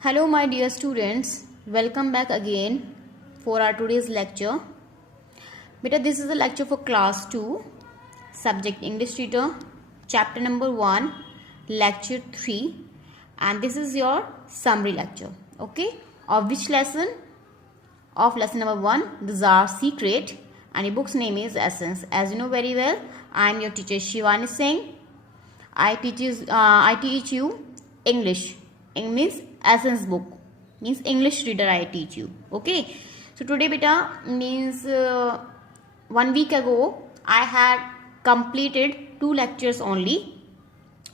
Hello, my dear students. Welcome back again for our today's lecture. Beta, this is a lecture for class 2, subject English tutor, chapter number 1, lecture 3, and this is your summary lecture. Okay, of which lesson? Of lesson number 1, the Tsar Secret, and your book's name is Essence. As you know very well, I am your teacher Shivani Singh. I teach you English. English means Essence book, means English reader I teach you. Okay, so today beta means 1 week ago I had completed 2 lectures only,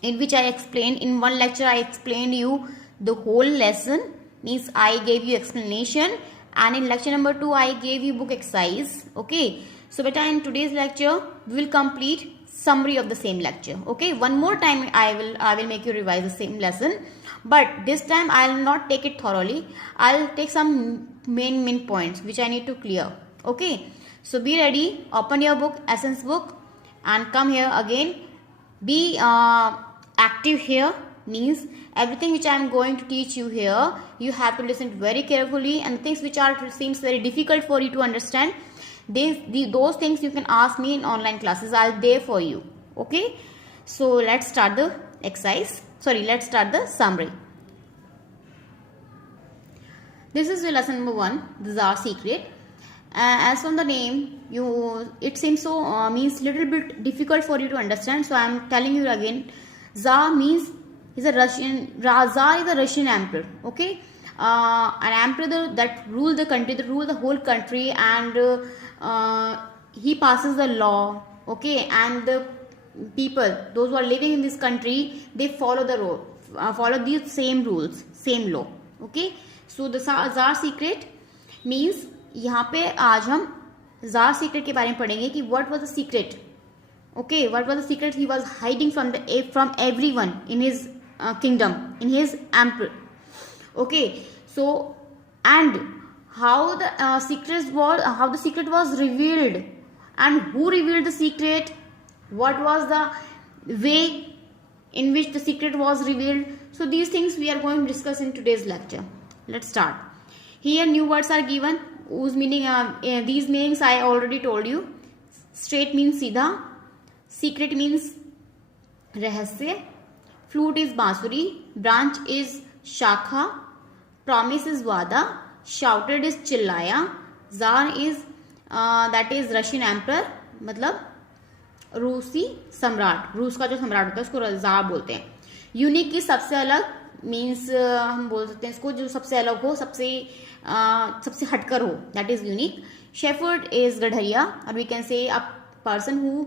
in which I explained, in one lecture I explained you the whole lesson, means I gave you explanation, and in lecture number 2 I gave you book exercise. Okay, so beta in today's lecture we will complete summary of the same lecture. Okay, one more time I will make you revise the same lesson, but this time I will not take it thoroughly. I'll take some main points which I need to clear. Okay, so be ready, open your book, Essence book, and come here again. Be active here, means everything which I am going to teach you here you have to listen very carefully, and things which are seems very difficult for you to understand, those things you can ask me in online classes. I'll there for you. Okay, so let's start the exercise. Let's start the summary. This is the lesson number 1, the Tsar Secret. As from the name, it seems so means little bit difficult for you to understand. So I am telling you again. Tsar means is a Russian. Tsar is a Russian emperor. Okay, an emperor that rule the country, that rule the whole country, and he passes the law. Okay, and the people, those who are living in this country, they follow the rule, follow these same rules, same law. Okay, so the Tsar Secret means यहाँ पे आज हम jar secret के बारे में पढ़ेंगे कि what was the secret. Okay, what was the secret he was hiding from everyone in his kingdom, in his emperor. Okay, so and how the secret was revealed, and who revealed the secret, what was the way in which the secret was revealed. So these things we are going to discuss in today's lecture. Let's start. Here new words are given whose meaning these meanings I already told you. Straight means सीधा, secret means रहस्य, flute is बांसुरी, branch is शाखा, promise is वादा, shouted is चिल्लाया, Tsar is that is Russian emperor, मतलब रूसी सम्राट, रूस का जो सम्राट होता है उसको जार बोलते हैं. यूनिक की सबसे अलग, मीन्स हम बोल सकते हैं इसको जो सबसे अलग हो, सबसे हटकर हो, that is unique. Shepherd is गढ़रिया, और we can say a person who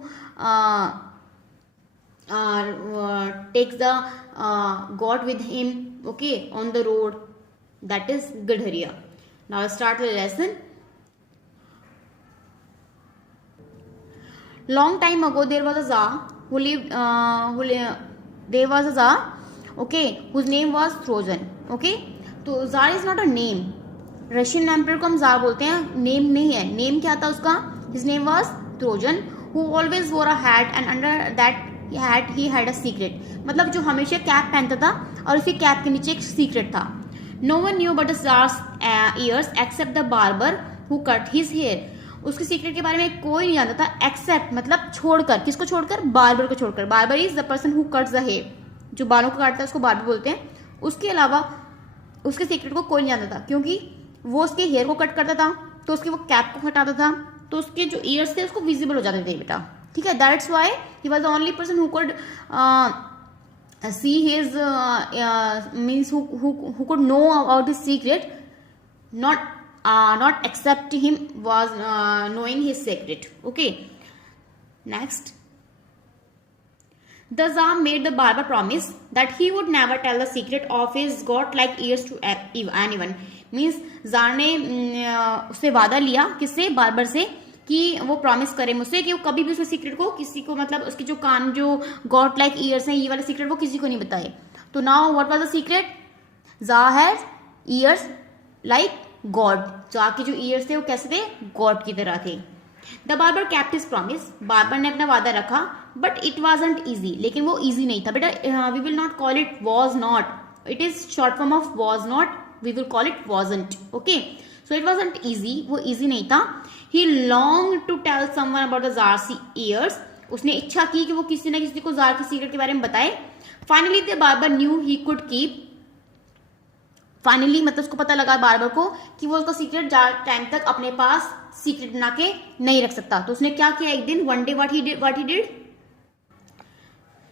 takes the goat with him, okay, on the road, that is गढ़रिया. Now start the lesson. Long time ago there was a Tsar who lived there was a Tsar, okay, whose name was Trojan. Okay, तो Tsar is not a name. Russian emperor को हम Tsar बोलते हैं, name नहीं है. Name क्या था उसका? His name was Trojan, who always wore a hat, and under that hat he had a secret. मतलब जो हमेशा कैप पहनता था और उसी कैप के नीचे एक सीक्रेट था. No one knew but the Tsar's ears except the barber who cut his hair. उसके सीक्रेट के बारे में कोई नहीं जानता था एक्सेप्ट मतलब छोड़कर, किसको छोड़कर? बार्बर को छोड़कर. Barber is the person who cuts the hair, जो बालों को काटता है उसको बार्बर बोलते हैं. उसके अलावा उसके सीक्रेट को कोई नहीं जानता था, क्योंकि वो उसके हेयर को कट करता था तो उसके वो कैप को हटाता था, तो उसके जो ईयर्स थे उसको विजिबल हो जाते थे बेटा. ठीक है, that's why he was the only person who could see his means who could know about his secret, not except him was knowing his secret. Okay, next. The Tsar made the barber promise that he would never tell the secret of his god-like ears to anyone. Means Tsar ने उससे वादा लिया, किससे? Barber से, कि वो promise करे मुझसे कि वो कभी भी उसके सीक्रेट को किसी को, मतलब उसके जो कान, जो गॉड लाइक ईयर्स हैं, ये वाले सीक्रेट वो किसी को नहीं बताए. तो now what was the secret? Tsar has years like God. जो आपके जो ईयर्स थे वो कैसे थे? गॉड की तरह थे. The barber kept his promise, barber ने अपना वादा रखा, बट इट वाजंट इजी, लेकिन वो इजी नहीं था बेटा. We will not call it was not, it is short form of was not, we will call it wasn't. Okay, so it wasn't easy, वो ईजी नहीं था. He longed to tell someone about the tsar's ears, उसने इच्छा की कि वो किसी न किसी को ज़ार के सीक्रेट के बारे में बताए. Finally the barber new he could keep, finally मतलब उसको पता लगा बार्बर को कि वो उसका सीक्रेट ज़्यादा टाइम तक अपने पास सीक्रेट बना के नहीं रख सकता. तो उसने क्या किया एक दिन, one day what he did,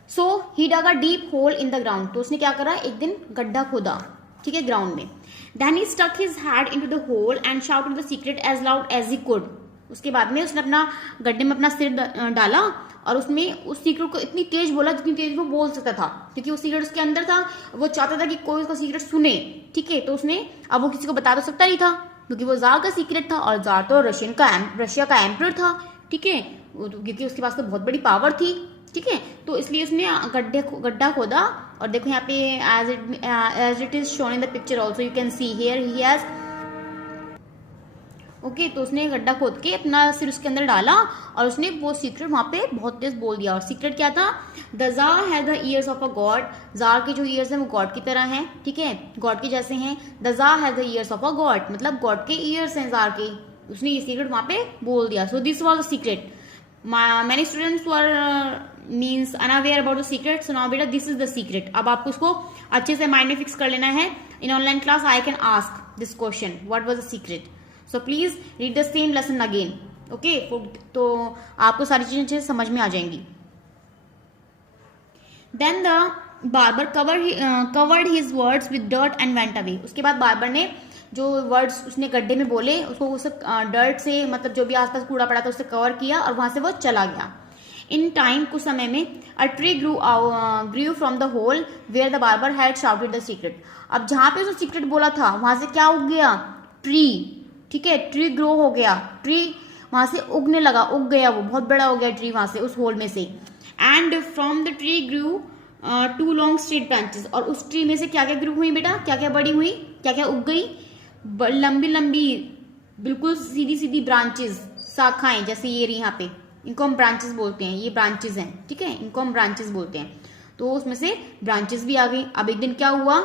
so he dug a deep hole in the ground. तो उसने क्या करा, एक दिन गड्ढा खोदा, ठीक है, ग्राउंड में. Then he stuck his head into the hole and shouted the secret as loud as he could. उसके बाद में उसने अपना गड्ढे में अपना सिर डाला और उसमें उस सीक्रेट को इतनी तेज बोला जितनी तेज वो बोल सकता था, क्योंकि वो सीक्रेट उसके अंदर था. वो चाहता था कि कोई उसका सीक्रेट सुने, ठीक है. तो उसने, अब वो किसी को बता तो सकता नहीं था क्योंकि वो जार का सीक्रेट था, और जार तो रशिया का एम्परर था, ठीक है, क्योंकि उसके पास तो बहुत बड़ी पावर थी, ठीक है. तो इसलिए उसने गड्ढा खोदा. और देखो यहाँ पे as it is shown in the picture also, you can see here he has, okay. तो उसने गड्ढा खोद के अपना सिर उसके अंदर डाला और उसने वो सीक्रेट वहां पे बहुत तेज बोल दिया. और सीक्रेट क्या था, the jar has the ears of a God, jar के जो ईयर्स हैं वो गॉड की तरह हैं, ठीक है, गॉड के जैसे हैं. The jar has the ears of a God, मतलब गॉड के ईयर्स हैं जार के. उसने ये सीक्रेट वहां पे बोल दिया. So this was the secret. Many students were means unaware about the secret. So now बेटा दिस इज द सीक्रेट. अब आपको उसको अच्छे से माइंड में फिक्स कर लेना है. In online class I can ask this question, what was the secret. So please read the same lesson again, okay. तो आपको सारी चीजें अच्छे से समझ में आ जाएंगी. Then the barber covered his words with dirt and went away. उसके बाद बार्बर ने जो वर्ड्स उसने गड्ढे में बोले उसको उसे डर्ट से, मतलब जो भी आसपास कूड़ा पड़ा था उससे कवर किया और वहां से वो चला गया. इन टाइम, कुछ समय में, a tree grew from the hole where the barber had shouted the secret. अब जहां पे उसने सीक्रेट बोला था वहां से क्या उग गया, ट्री, ठीक है, ट्री ग्रो हो गया, ट्री वहां से उगने लगा, उग गया, वो बहुत बड़ा हो गया ट्री वहां से, उस होल में से. And from the tree grew 2 long straight branches. और उस ट्री में से क्या क्या ग्रू हुई बेटा, क्या क्या बड़ी हुई, क्या क्या उग गई, लंबी लंबी बिल्कुल सीधी सीधी ब्रांचेस, शाखाएं, जैसे ये रही यहाँ पे, इनको हम ब्रांचेस बोलते हैं, ये ब्रांचेस हैं, ठीक है, इनको हम ब्रांचेस बोलते हैं. तो उसमें से ब्रांचेस भी आ गई. अब एक दिन क्या हुआ,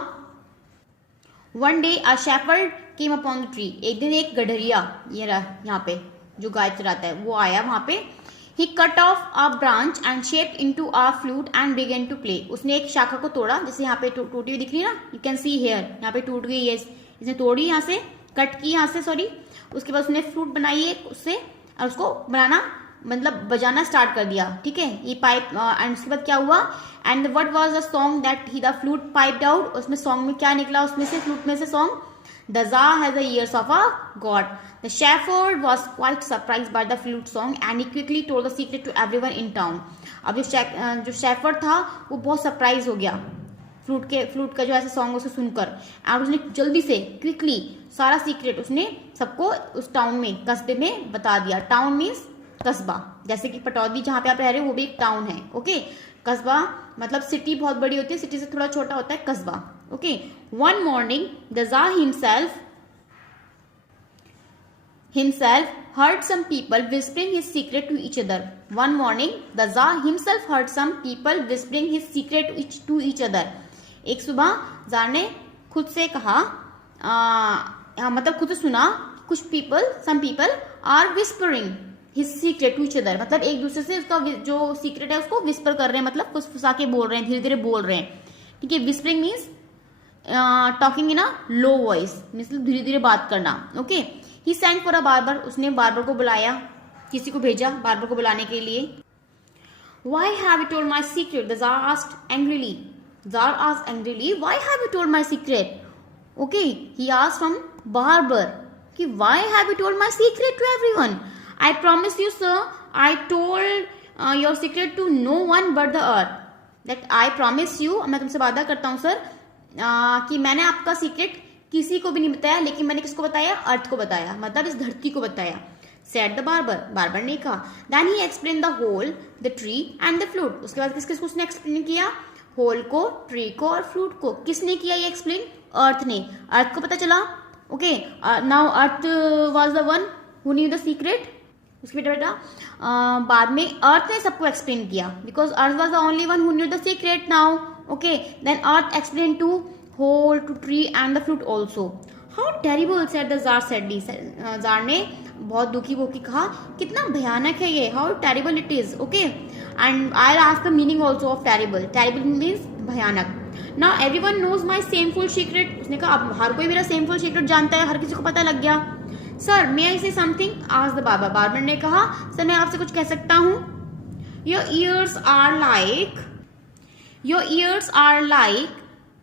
one day a shepherd came upon the tree. एक दिन एक गडरिया, ये यहाँ पे जो गाय चराता है, वो आया वहां पे. He cut off a branch and shaped into a flute and began to play. उसने एक शाखा को तोड़ा, जैसे यहाँ पे टूटी हुई दिख रही है ना, यू कैन सी हेयर, यहाँ पे टूट गई है, इसने तोड़ी यहाँ से, कट की यहाँ से, सॉरी. उसके बाद उसने फ्लूट बनाई है उससे, और उसको बनाना मतलब बजाना स्टार्ट कर दिया, ठीक है, ये पाइप. एंड उसके बाद क्या हुआ, and what was the song that he the flute piped out. उसमें सॉन्ग में क्या निकला, उसमें से फ्लूट में से song, the jar has the ears of a god. The shepherd was quite surprised by the flute song and he quickly told the secret to everyone in town. अब जो शेफर्ड था वो बहुत सरप्राइज हो गया flute का जो ऐसा सॉन्ग उसे सुनकर, और उसने जल्दी से क्विकली सारा सीक्रेट उसने सबको उस टाउन में, कस्बे में बता दिया. टाउन मीन्स कस्बा, जैसे कि पटौदी जहां पे आप रह रहे हो वो भी एक टाउन है, ओके. कस्बा मतलब सिटी बहुत बड़ी होती है, सिटी से थोड़ा छोटा होता है कस्बा, okay. One morning the jar himself heard some people whispering his secret to each other. One morning the Tsar himself heard some people whispering his secret to each other. एक सुबह जार ने खुद से कहा, मतलब खुद से सुना, कुछ some people are whispering his secret to each other, मतलब एक दूसरे से उसका जो सीक्रेट है उसको विस्पर कर रहे हैं, मतलब फुसफुसा के बोल रहे हैं, धीरे धीरे बोल रहे हैं, ठीक है. Whispering means talking in a low voice, मतलब धीरे धीरे बात करना, okay. He sent for a barber. उसने बार्बर को बुलाया, किसी को भेजा बार्बर को बुलाने के लिए. Why have you told my secret? The Tsar asked angrily. Tsar asked angrily, why have you told my secret? Okay, he asked from barber, कि why have you told my secret to everyone? I promise you, sir, I told your secret to no one but the earth. That I promise you, मैं तुमसे वादा करता हूँ sir, कि मैंने आपका secret किसी को भी नहीं बताया, लेकिन मैंने किसको बताया, अर्थ को बताया, मतलब इस धरती को बताया. Said the barber. बार्बर ने कहा. Then he explained the hole, the tree and the flute. उसके बाद किसको उसने एक्सप्लेन किया, होल को, ट्री को और फ्लूट को. किसने किया ये एक्सप्लेन, अर्थ ने. अर्थ को पता चला, okay. Now earth was the one who knew the secret. उसके बेटा बाद में अर्थ ने सबको एक्सप्लेन किया, because earth was the only one who knew the secret now, okay. Then earth explain to whole to tree and the flute also. How terrible, said the Tsar sadly. Jar ने बहुत दुखी होकर कहा, कितना भयानक है ये. How terrible it is. Okay, and I'll ask the meaning also of terrible. Terrible means भयानक. Now everyone knows my shameful secret. उसने कहा अब हर कोई मेरा shameful secret जानता है, हर किसी को पता लग गया. Sir, may I say something? asked the barber. Barber ने कहा, सर मैं आपसे कुछ कह सकता हूँ. Your ears are like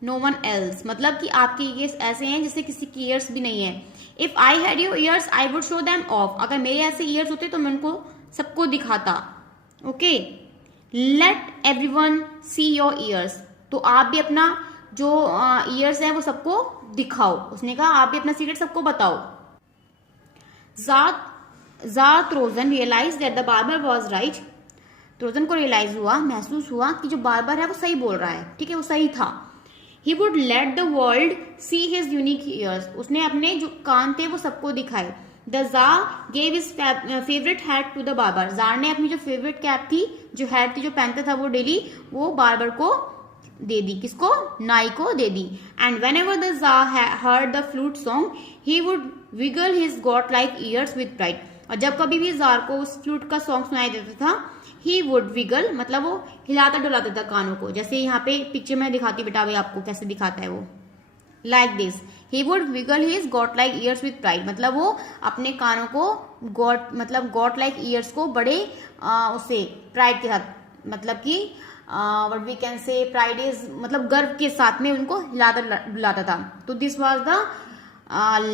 no one else. मतलब कि आपके ईयर्स ऐसे हैं जैसे किसी की ईयर्स भी नहीं है. If I had your ears, I would show them off. अगर मेरे ऐसे ईयर्स होते तो मैं उनको सबको दिखाता. Okay, Let everyone see your ears. तो आप भी अपना जो ईयर्स है वो सबको दिखाओ. उसने कहा आप भी अपना सीक्रेट सबको बताओ. Tsar Trojan realized that the barber was right. Trojan को रियलाइज हुआ, महसूस हुआ कि जो बार्बर है वो सही बोल रहा है. ठीक है, वो सही था. He would let the world see his unique ears. उसने अपने जो कान थे वो सबको दिखाए. The Tsar gave his favorite hat to the barber. Jar ने अपनी जो फेवरेट कैप थी, जो हैट थी, जो पहनता था वो डेली, वो बार्बर को दे दी. किसको? नाई को दे दी. And whenever the Tsar heard the flute song, he would wiggle his god-like ears with pride. और जब कभी भी जार को उस फ्लूट का सॉन्ग सुनाई देता था, ही वुड विगल मतलब वो हिलाता डुलाता था कानों को. जैसे यहाँ पे पिक्चर में दिखाती बेटा भाई आपको कैसे दिखाता है वो. Like this, he would wiggle his god like ears with pride. मतलब वो अपने कानों को गॉड लाइक ईयर्स को बड़े उससे प्राइड के साथ, मतलब कि what we can say pride is मतलब गर्व के साथ में उनको हिलाता डुलाता था. तो this was the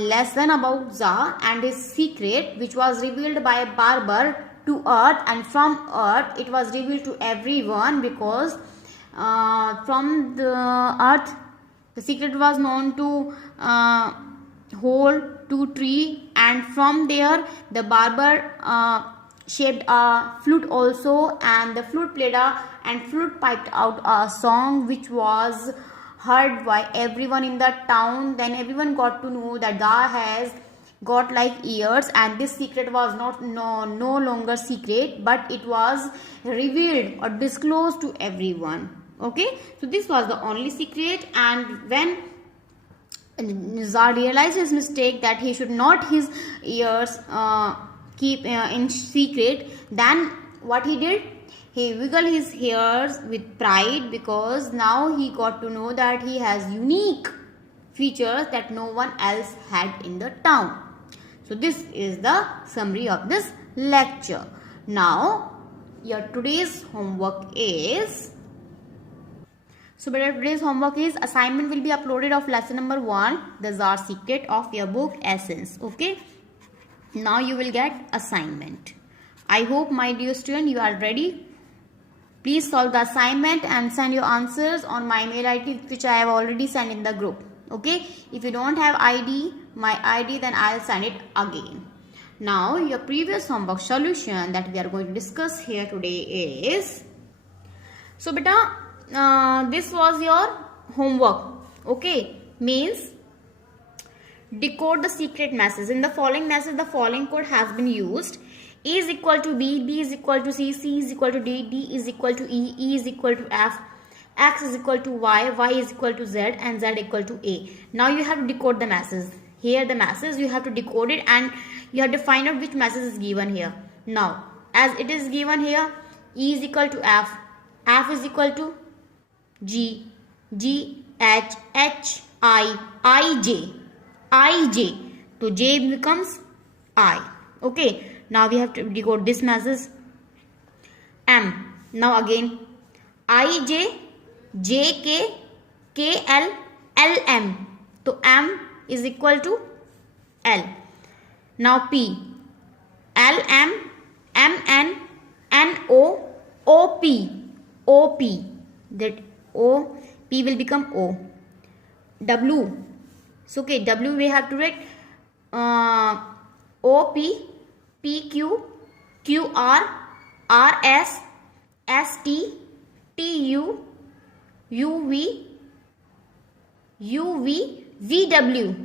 lesson about Tsar and his secret, which was revealed by a barber to earth, and from earth it was revealed to everyone, because from the earth the secret was known to whole to tree, and from there the barber shaped a flute also, and the flute played and flute piped out a song which was heard by everyone in the town. Then everyone got to know that Tsar has got like ears, and this secret was no longer secret, but it was revealed or disclosed to everyone. Okay, so this was the only secret. And when Tsar realized his mistake, that he should not his ears keep in secret, then what he did, he wiggled his hairs with pride, because now he got to know that he has unique features that no one else had in the town. So this is the summary of this lecture. Now your today's homework is, today's homework is assignment will be uploaded of lesson number 1, the Tsar secret, of your book Essence. Okay, now you will get assignment. I hope my dear student you are ready. Please solve the assignment and send your answers on my mail ID, which I have already sent in the group. Okay, if you don't have my ID, then I'll send it again. Now your previous homework solution that we are going to discuss here today is, so beta this was your homework. Okay, means decode the secret message. In the following message the following code has been used. A is equal to B, B is equal to C, C is equal to D, D is equal to E, E is equal to F, X is equal to Y, Y is equal to Z, and Z equal to A. Now you have to decode the message. Here the message you have to decode it, and you have to find out which message is given here. Now as it is given here, E is equal to F, F is equal to G, G, H, H, I, J. So J becomes I. Okay. Now we have to decode this message. M. Now again I, J, J, K, K, L, L, M. So M is equal to L. Now P. L, M, M, N, N, O, O, P. O, P. That O, P will become O. W. So okay, W we have to write O, P, P, Q, Q, R, R, S, S, T, T, U, U, V, U, V, V, W,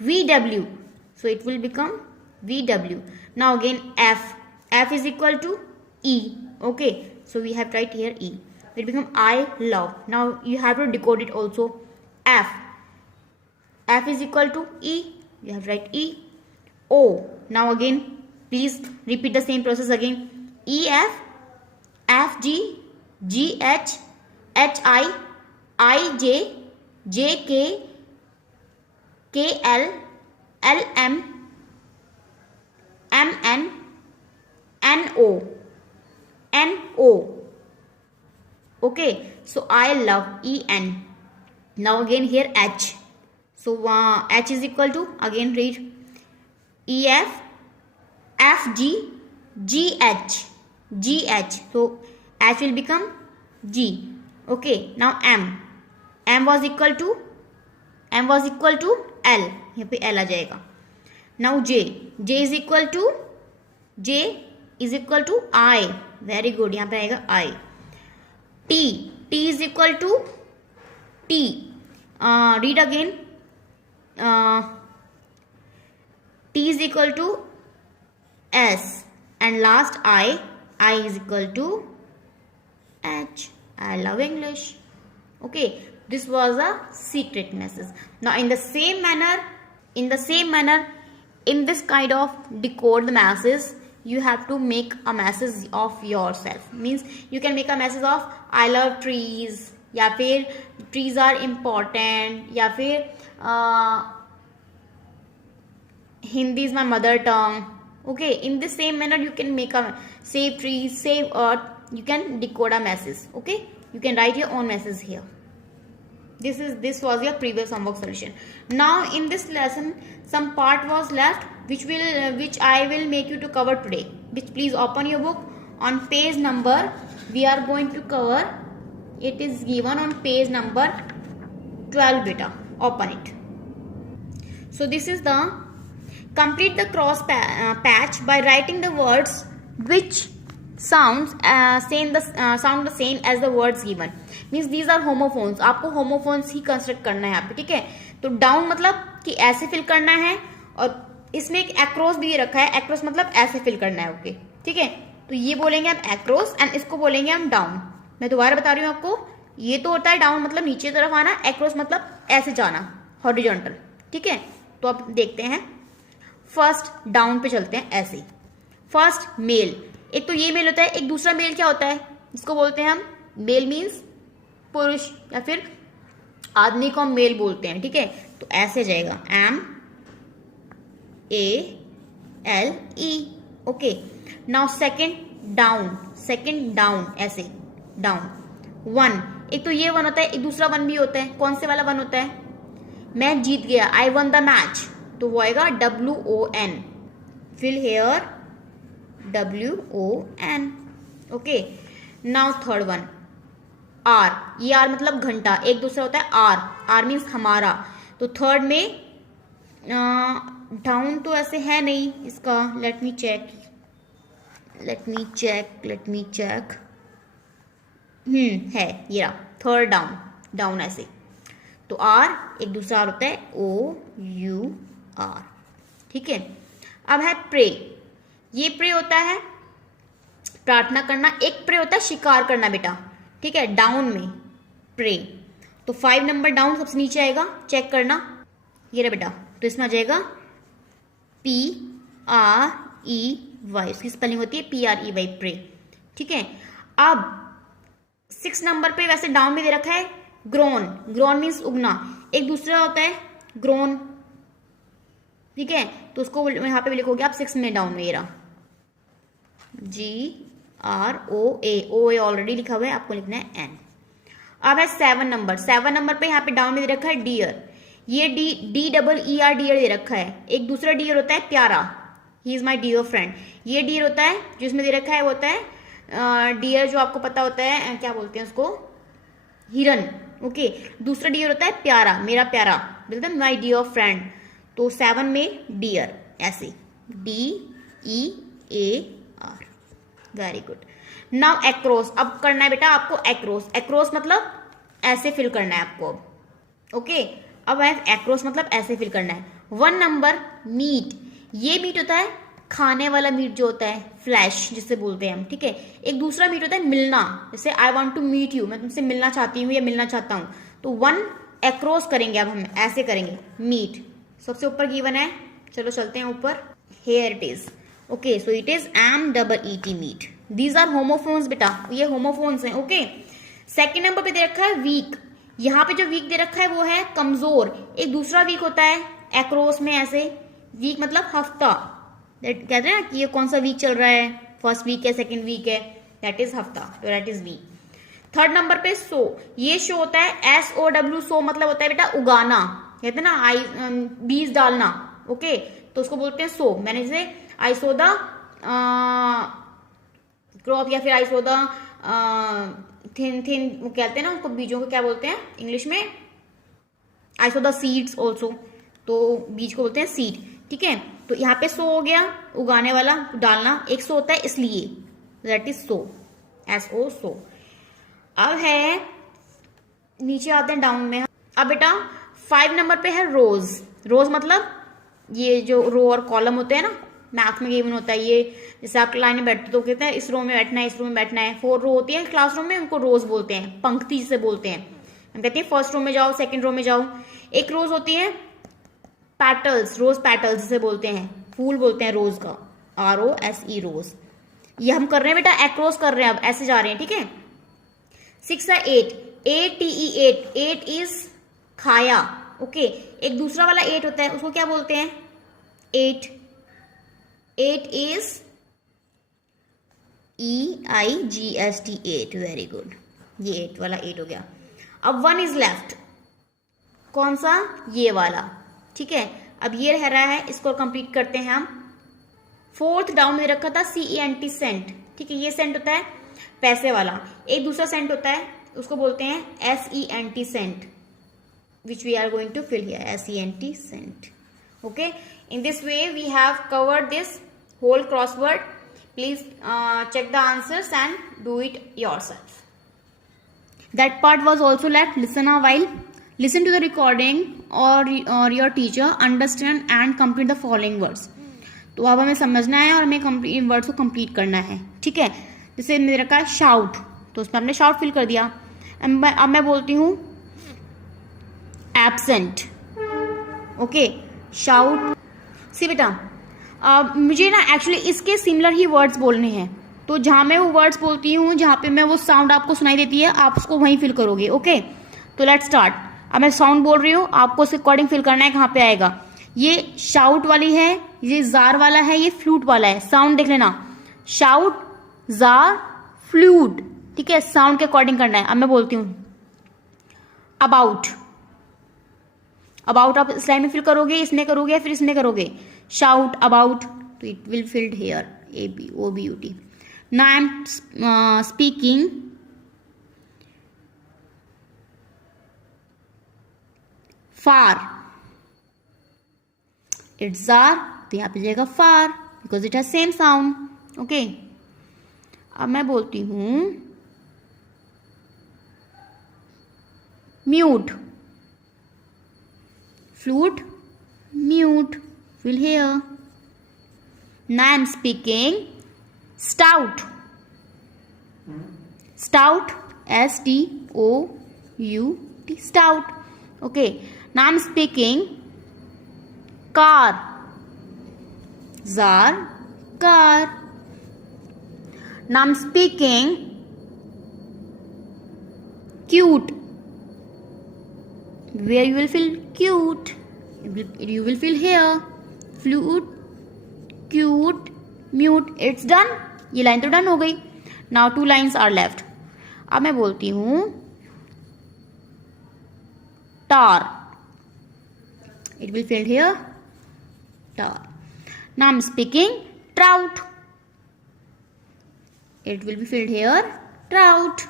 V, W. So it will become V, W. Now again F. F is equal to E. Okay. So we have to write here E. It become I love. Now you have to decode it also. F. F is equal to E. You have write E. O. Now again, please repeat the same process again. E F, F G, G H, H I J, J K, K L, L M, M N, N O, N O. Okay, so I love, E N. Now again here H. So H is equal to, again read, E F, F G, G H, G H. So H will become G. Okay, now M. M was equal to L. यहाँ पे L आ जाएगा. Now J. J is equal to I. Very good. यहाँ पे आएगा I. T. T is equal to T. Read again. T is equal to S, and last I is equal to H. I love English. Okay, this was a secret message. Now in the same manner, in this kind of decode the message, you have to make a message of yourself. Means you can make a message of I love trees, या फिर trees are important, या फिर Hindi is my mother tongue. Okay, in the same manner you can make a save trees, save earth. You can decode a message. Okay, you can write your own message here. This was your previous homework solution. Now in this lesson some part was left which I will make you to cover today. Which please open your book on page number. We are going to cover. It is given on page number 12. Beta, open it. So this is the complete the cross patch by writing the words which sound the same as the words given. Means these are homophones. आपको homophones ही construct करना है यहाँ पे. ठीक है, तो down मतलब कि ऐसे फिल करना है, और इसमें एक एक्रोस भी रखा है. एक्रोस मतलब ऐसे फिल करना है. ओके, ठीक है, तो ये बोलेंगे हम एक्रोस एंड इसको बोलेंगे हम डाउन. मैं दोबारा बता रही हूँ आपको. ये तो होता है डाउन मतलब नीचे तरफ आना, एक्रोस मतलब ऐसे जाना, हॉरिजॉन्टल. ठीक है, तो अब देखते हैं. फर्स्ट डाउन पे चलते हैं. ऐसे फर्स्ट मेल. एक तो ये मेल होता है, एक दूसरा मेल क्या होता है, इसको बोलते हैं हम मेल मीन्स पुरुष, या फिर आदमी को हम मेल बोलते हैं. ठीक है, तो ऐसे जाएगा MALE. Okay, now second down. ऐसे डाउन. वन, एक तो ये वन होता है, एक दूसरा वन भी होता है. कौन से वाला वन होता है, मैं जीत गया, आई वन द मैच, तो वो आएगा WON. Fill here WON. Okay, now third one R. ये R मतलब घंटा. एक दूसरा होता है R मीन्स हमारा. तो थर्ड में डाउन तो ऐसे है नहीं इसका. Let me check. है ये रहा. थर्ड डाउन ऐसे. तो R, एक दूसरा R होता है OUR. ठीक है, अब है प्रे. ये प्रे होता है प्रार्थना करना. एक प्रे होता है शिकार करना बेटा. ठीक है, डाउन में प्रे. तो 5 नंबर डाउन सबसे नीचे आएगा, चेक करना. ये रहा बेटा, तो इसमें आ जाएगा PREY. उसकी स्पेलिंग होती है PREY, प्रे. ठीक है, अब 6 नंबर पे वैसे डाउन में दे रखा है ग्रोन मीन्स उगना. एक दूसरा होता है ग्रोन. ठीक है, तो उसको यहाँ पे भी लिखोगे आप 6 में डाउन में. ये रहा GROA ऑलरेडी लिखा हुआ है, आपको लिखना है N. अब है 7 नंबर पे यहाँ पे डाउन में दे रखा है डियर. ये DEER डियर दे रखा है. एक दूसरा डियर होता है प्यारा, he is my dear friend. ये डियर होता है जिसमें दे रखा है वो होता है डियर, जो आपको पता होता है क्या बोलते हैं उसको, हिरन. ओके, दूसरा डियर होता है प्यारा, मेरा प्यारा, बोलते हैं माई डियर फ्रेंड. तो 7 में डियर ऐसे DEAR. Very good. Now across. अब करना है बेटा आपको एक्रोस मतलब ऐसे फिल करना है आपको. ओके, अब एक्रोस मतलब ऐसे फिल करना है. 1 नंबर मीट. ये मीट होता है खाने वाला मीट जो होता है, फ्लैश जिसे बोलते हैं हम. ठीक है, एक दूसरा मीट होता है मिलना, जैसे I want to meet you, मैं तुमसे मिलना चाहती हूँ या मिलना चाहता हूँ. तो 1 एक्रॉस करेंगे, अब हम ऐसे करेंगे मीट, सबसे ऊपर गिवन है, चलो चलते हैं ऊपर, here it is, okay, so it is MEET meet, these are homophones बेटा, ये होमोफोन्स हैं, ओके। सेकेंड नंबर पे दे रखा है वीक, यहाँ पे जो वीक दे रखा है वो है कमजोर, एक दूसरा वीक होता है एक्रॉस में ऐसे, वीक मतलब हफ्ता, कहते हैं ना कि ये कौन सा वीक चल रहा है, फर्स्ट वीक है सेकेंड वीक है, दैट इज हफ्ता, तो that is weak. Third number पे सो, ये शो होता है SOW, सो मतलब होता है बेटा उगाना, कहते हैं ना बीज डालना, ओके, तो उसको बोलते हैं सो। मैंने जैसे आई सो द क्रॉप, या फिर आई सो द थिन वो कहते हैं ना उसको, बीजों को क्या बोलते हैं इंग्लिश में, आई सो द सीड्स ऑल्सो, तो बीज को बोलते हैं सीड, ठीक है। तो यहाँ पे सो हो गया उगाने वाला, डालना, एक सो होता है इसलिए, दैट इज सो, SO सो। अब है नीचे आते हैं डाउन में, अब बेटा 5 नंबर पे है रोज, रोज मतलब ये जो रो और कॉलम होते हैं ना, मैथ में गिवन होता है ये, जैसे आप लाइन में बैठते तो कहते हैं इस रो में बैठना है, इस रो में बैठना है, 4 रो होती है क्लासरूम में, उनको रोज बोलते हैं, पंक्ति जिसे बोलते हैं, हम कहते हैं फर्स्ट रो में जाओ, सेकंड रो में जाओ। एक रोज होती है पैटल्स, रोज पैटल्स जिसे बोलते हैं, फूल बोलते हैं रोज का, ROSE रोज। ये हम कर रहे हैं बेटा एक्रॉस कर रहे हैं, अब ऐसे जा रहे हैं, ठीक है। 6 है 8, ATE 8 इज खाया, ओके। एक दूसरा वाला 8 होता है, उसको क्या बोलते हैं 8 इज EIGST 8, वेरी गुड, ये 8 वाला 8 हो गया। अब 1 इज लेफ्ट, कौन सा, ये वाला, ठीक है। अब ये रह रहा है, इसको कंप्लीट करते हैं हम। फोर्थ डाउन में रखा था CENT सेंट, ठीक है, ये सेंट होता है पैसे वाला। एक दूसरा सेंट होता है, उसको बोलते हैं SENT sent, which we are going to fill here, SENT cent, okay। In this way we have covered this whole crossword. Please check the answers and do it yourself. That part was also left, listen a while, listen to the recording or your teacher, understand and complete the following words। तो अब हमें समझना है और हमें words को complete करना है, ठीक है। जैसे मेरे रखा है शाउट, तो उसमें हमने शाउट फिल कर दिया। अब मैं बोलती हूँ एब्सेंट, ओके, शाउट। सी बेटा मुझे ना एक्चुअली इसके सिमिलर ही वर्ड्स बोलने हैं, तो जहाँ मैं वो वर्ड्स बोलती हूँ, जहाँ पे मैं वो साउंड आपको सुनाई देती है, आप उसको वहीं फिल करोगे, ओके। तो लेट्स स्टार्ट। अब मैं साउंड बोल रही हूँ, आपको उसके अकॉर्डिंग फिल करना है कहाँ पे आएगा। ये शाउट वाली है, ये जार वाला है, ये फ्लूट वाला है। साउंड देख लेना, शाउट, जार, फ्लूट, ठीक है, साउंड के अकॉर्डिंग करना है। अब मैं बोलती हूँ अबाउट, अबाउट आप इस लाइन में फिल करोगे, इसमें करोगे या फिर इसमें करोगे, शाउट अबाउट, तो it will filled here, ABOUT। Now I am speaking far, it's jar, तो यहाँ पे जाएगा far because it has same sound, okay. अब मैं बोलती हूं mute, flute, mute, will hear. Now I am speaking stout, stout, STOUT, stout, okay. Now I am speaking car, zar, car. Now I am speaking cute, where you will feel cute, you will feel here, flute, cute, mute, it's done। ये line तो done हो गई। Now 2 lines are left. अब मैं बोलती हूं tar, it will feel here, tar। Now I'm speaking trout, it will be filled here, trout।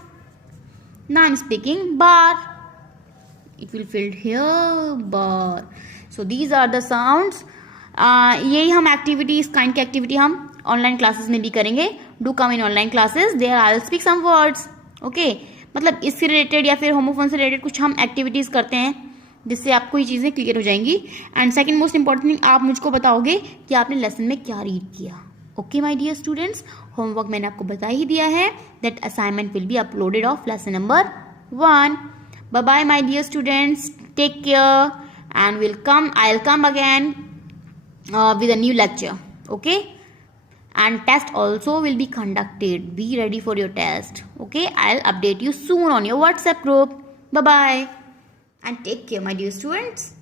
Now I'm speaking bar, it will filled here, bar। So these are the sounds। यही हम activity, इस kind की activity हम online classes में भी करेंगे। Do come in online classes, there I will speak some words, okay. मतलब इससे रिलेटेड या फिर होमोफोन से रिलेटेड कुछ हम एक्टिविटीज करते हैं जिससे आपको ये चीजें क्लियर हो जाएंगी। And second most important thing, आप मुझको बताओगे कि आपने लेसन में क्या रीड किया। Okay my dear students, homework मैंने आपको बता ही दिया है। That assignment will be uploaded of lesson number 1। Bye bye, my dear students. Take care, and I'll come again with a new lecture. Okay, and test also will be conducted. Be ready for your test. Okay, I'll update you soon on your WhatsApp group. Bye bye, and take care, my dear students.